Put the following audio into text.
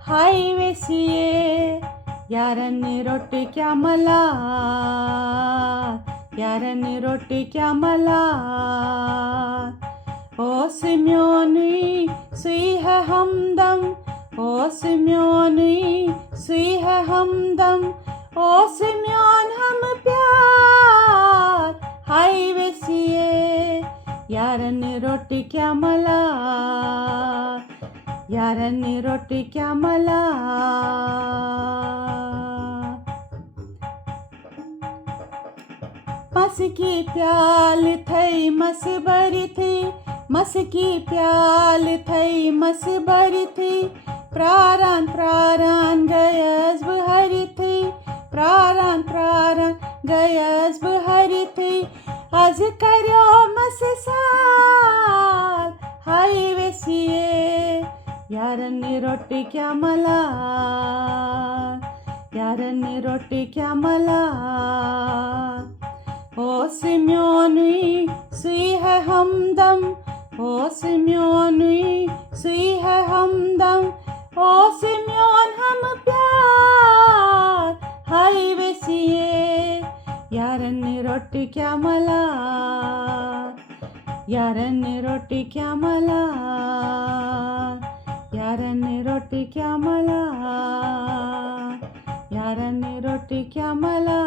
हाय वेसिये यारांनी रोटी मला यारांनी रोटी मला ओ सिम्योनी सुई है हमदम ओ सिम्योनी सुई है हमदम ओ सिम्योन हम प्यार हाय वेसिये यारांनी रोटी मला यारांनी रोटी मला मस्की प्याल थई मस भरी थी मस्की प्याल थई मस भरी थी प्रारान प्रारान गयस बहरी थी प्रारान प्रारान गयस बहरी थी आज कर्यो मस साल हाय वेसिये यारांनी रोटी मला यारांनी रोटी मला ओ सिम्योनी सुई है हमदम ओ सिम्योनी सुई है हमदम ओ सिम्योन हम प्यार हाय वेसिये यारांनी रोटी मला यारांनी रोटी मला यारांनी रोटी मला यारांनी रोटी मला